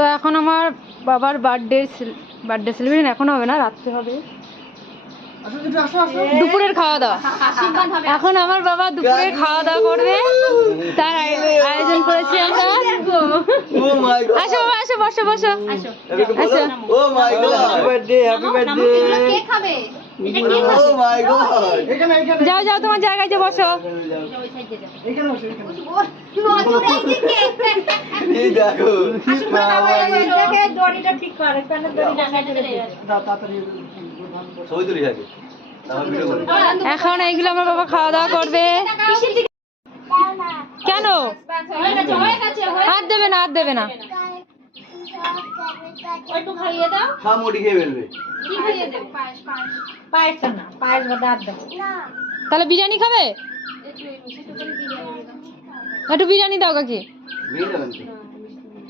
তো এখন আমার বাবার বার্থডে সেলিব্রেশন এখন হবে না, রাত্রে হবে। দুপুরের খাওয়া দাওয়া এখন আমার বাবা দুপুরের খাওয়া দাওয়া করবে, তার আয়োজন করেছি আমরা। আসো বাবা, আসো, বসো বসো, আসো। Oh my God, happy birthday, happy birthday. কে খাবে? ও মাই গড, যাও যাও, তোমার জায়গায় যে বসো। এই দেখো দড়িটা ঠিক করে, প্যানের দড়ি টাঙায় দিলে। ছবি তুলি আগে, তারপর ভিডিও করি। এখন এইগুলো আমার বাবা খাওয়া দাওয়া করবে। কেন? হাত দেবে না, হাত দেবে না। একটু খাইয়ে দাও। সব মুড়ি খেয়ে ফেলবে। কি খাইয়ে দেব? পায়েস না, পায়েস বাদে আর দেব না। তাহলে বিরিয়ানি খাবে? একটু বিরিয়ানি দাও কাকি। নিয়ে যাবেন তো?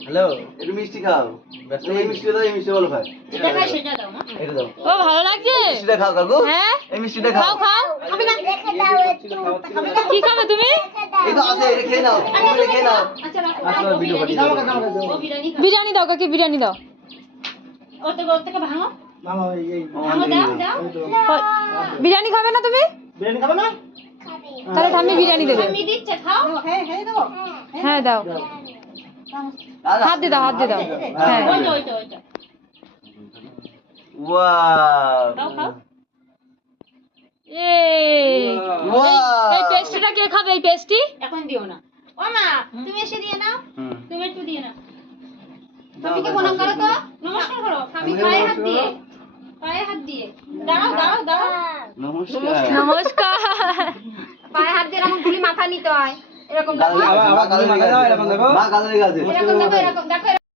হ্যালো, একটু মিষ্টি খাও। ব্যস্ত এই মিষ্টি দাও, এই মিষ্টি ভালো খায়। এটা খাই, সেটা দাও না। এটা দাও। ও ভালো লাগছে? মিষ্টিটা খাও কাকু। হ্যাঁ, এই মিষ্টিটা খাও খাও। খাও। আমি না রেখে দাও একটু। কি খাবে তুমি? এই তো আছে, এটা খেয়ে নাও। এটা খেয়ে নাও। আচ্ছা রাখো। আপনার ভিডিও করি। ও বিরিয়ানি খাও। বিরিয়ানি দাও কাকি, বিরিয়ানি দাও। ওর থেকে ভাঙো। ভাঙো, দাও দাও। বিরিয়ানি খাবে না তুমি? তাহলে ঠাম্মি বিরিয়ানি দেবে। আমি দিচ্ছে, খাও। হ্যাঁ দাও, হাত দিয়ে দাও, হাত দিয়ে দাও। হ্যাঁ, ওইটা। ওয়াও। খাও খাও। এই পেস্ট্রিটা কে খাবে? এই পেস্ট্রি এখন দিও না। ও মা, তুমি এসে দিয়ে নাও। তুমি একটু দিয়ে নাও। দাও, তুমি কি দাও, প্রণাম করো তো? দাও। নমস্কার করো। আমি পায়ে হাত দিয়ে। পায়ে হাত দিয়ে। দাঁড়াও দাঁড়াও দাঁড়াও। নমস্কার। নমস্কার। পায়ে হাত দিয়ে এরকম তুলি মাথা নিতে হয়। এরকম গালে দেখো। লেগে আছে। মা গালে লেগে আছে। এরকম দেখো, এরকম দেখো।